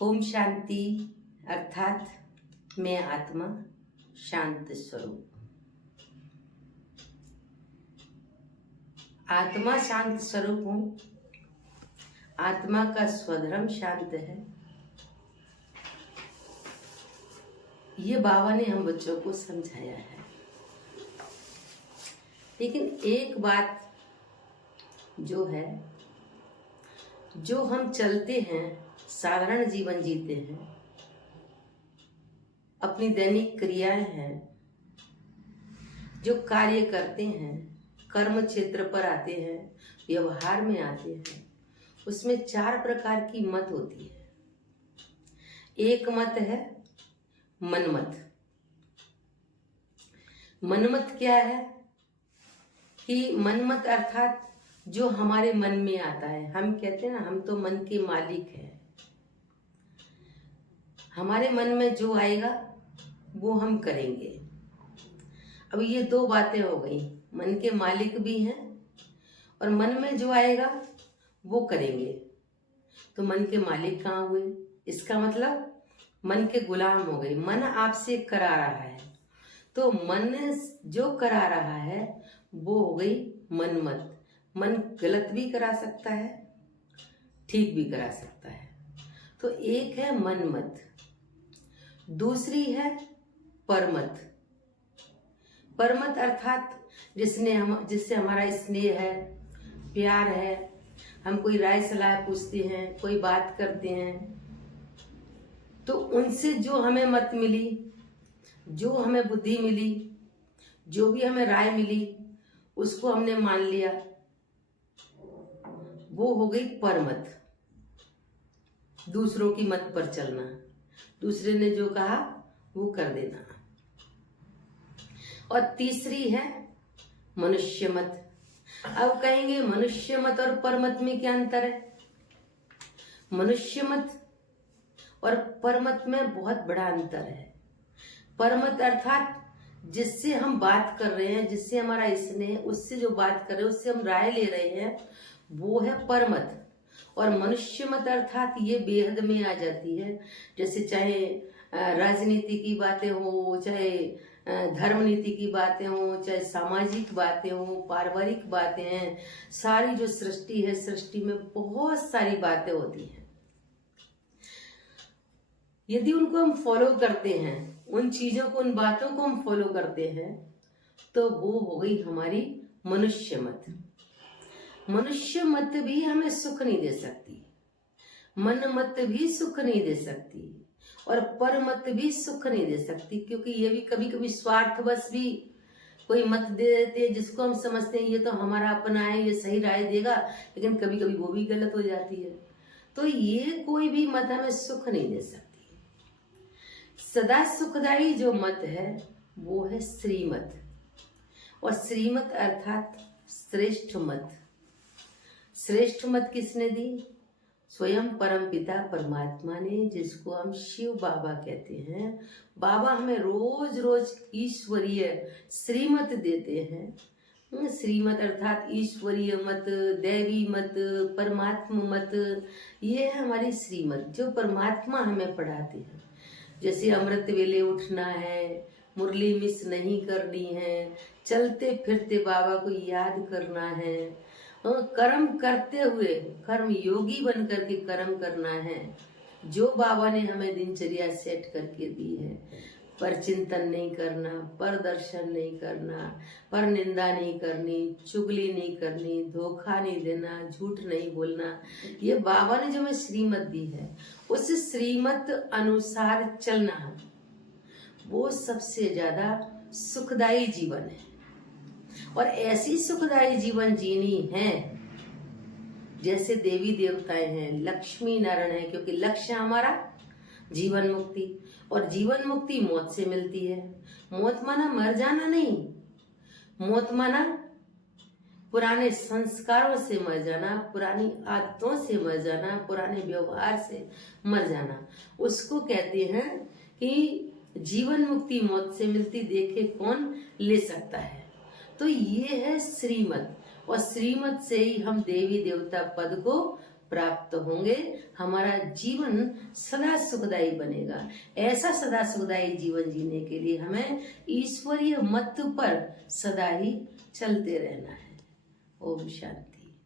ओम शांति अर्थात मैं आत्मा शांत स्वरूप। आत्मा शांत स्वरूप हूँ। आत्मा का स्वधर्म शांत है। ये बाबा ने हम बच्चों को समझाया है। लेकिन एक बात जो है, जो हम चलते हैं, साधारण जीवन जीते हैं, अपनी दैनिक क्रियाएं हैं, जो कार्य करते हैं, कर्म क्षेत्र पर आते हैं, व्यवहार में आते हैं, उसमें 4 प्रकार की मत होती है। एक मत है मनमत। मनमत क्या है कि मनमत अर्थात जो हमारे मन में आता है। हम कहते हैं ना, हम तो मन के मालिक हैं। हमारे मन में जो आएगा वो हम करेंगे। अब ये 2 बातें हो गई, मन के मालिक भी हैं और मन में जो आएगा वो करेंगे। तो मन के मालिक कहाँ हुए? इसका मतलब मन के गुलाम हो गए। मन आपसे करा रहा है, तो मन जो करा रहा है वो हो गई मनमत। मन गलत भी करा सकता है, ठीक भी करा सकता है। तो एक है मनमत, दूसरी है परमत। परमत अर्थात जिससे हमारा स्नेह है, प्यार है, हम कोई राय सलाह पूछते हैं, कोई बात करते हैं, तो उनसे जो हमें मत मिली, जो हमें बुद्धि मिली, जो भी हमें राय मिली, उसको हमने मान लिया, वो हो गई परमत। दूसरों की मत पर चलना, दूसरे ने जो कहा वो कर देना। और तीसरी है मनुष्य मत। अब कहेंगे मनुष्य मत और परमत में क्या अंतर है? मनुष्य मत और परमत में बहुत बड़ा अंतर है। परमत अर्थात जिससे हम बात कर रहे हैं, जिससे हमारा स्नेह, उससे जो बात कर रहे हैं, उससे हम राय ले रहे हैं, वो है परमत। और मनुष्य मत अर्थात ये बेहद में आ जाती है। जैसे चाहे राजनीति की बातें हो, चाहे धर्म नीति की बातें हो, चाहे सामाजिक बातें हो, पारिवारिक बातें हैं, सारी जो सृष्टि है, सृष्टि में बहुत सारी बातें होती हैं। यदि उनको हम फॉलो करते हैं, उन चीजों को, उन बातों को हम फॉलो करते हैं, तो वो हो गई हमारी मनुष्य मत। मनुष्य मत भी हमें सुख नहीं दे सकती, मन मत भी सुख नहीं दे सकती, और पर मत भी सुख नहीं दे सकती। क्योंकि ये भी कभी कभी स्वार्थवश भी कोई मत दे देते हैं, जिसको हम समझते हैं ये तो हमारा अपना है, ये सही राय देगा, लेकिन कभी कभी वो भी गलत हो जाती है। तो ये कोई भी मत हमें सुख नहीं दे सकती। सदा सुखदायी जो मत है वो है श्रीमत। और श्रीमत अर्थात श्रेष्ठ मत। श्रेष्ठ मत किसने दी? स्वयं परमपिता परमात्मा ने, जिसको हम शिव बाबा कहते हैं। बाबा हमें रोज रोज ईश्वरीय श्रीमत देते हैं। श्रीमत अर्थात ईश्वरीय मत, दैवी मत, परमात्मा मत, ये है हमारी श्रीमत, जो परमात्मा हमें पढ़ाते हैं। जैसे अमृत वेले उठना है, मुरली मिस नहीं करनी है, चलते फिरते बाबा को याद करना है, कर्म करते हुए कर्म योगी बन करके कर्म करना है, जो बाबा ने हमें दिनचर्या सेट करके दी है। पर चिंतन नहीं करना, पर दर्शन नहीं करना, पर निंदा नहीं करनी, चुगली नहीं करनी, धोखा नहीं देना, झूठ नहीं बोलना, ये बाबा ने जो हमें श्रीमत दी है, उस श्रीमत अनुसार चलना, वो सबसे ज्यादा सुखदायी जीवन है। और ऐसी सुखदायी जीवन जीनी है जैसे देवी देवताएं हैं, लक्ष्मी नारायण है। क्योंकि लक्ष्य हमारा जीवन मुक्ति, और जीवन मुक्ति मौत से मिलती है। मौत माना मर जाना नहीं, मौत माना पुराने संस्कारों से मर जाना, पुरानी आदतों से मर जाना, पुराने व्यवहार से मर जाना। उसको कहते हैं कि जीवन मुक्ति मौत से मिलती, देखे कौन ले सकता है। तो ये है श्रीमत, और श्रीमत से ही हम देवी देवता पद को प्राप्त होंगे, हमारा जीवन सदा सुखदायी बनेगा। ऐसा सदा सुखदायी जीवन जीने के लिए हमें ईश्वरीय मत पर सदा ही चलते रहना है। ओम शांति।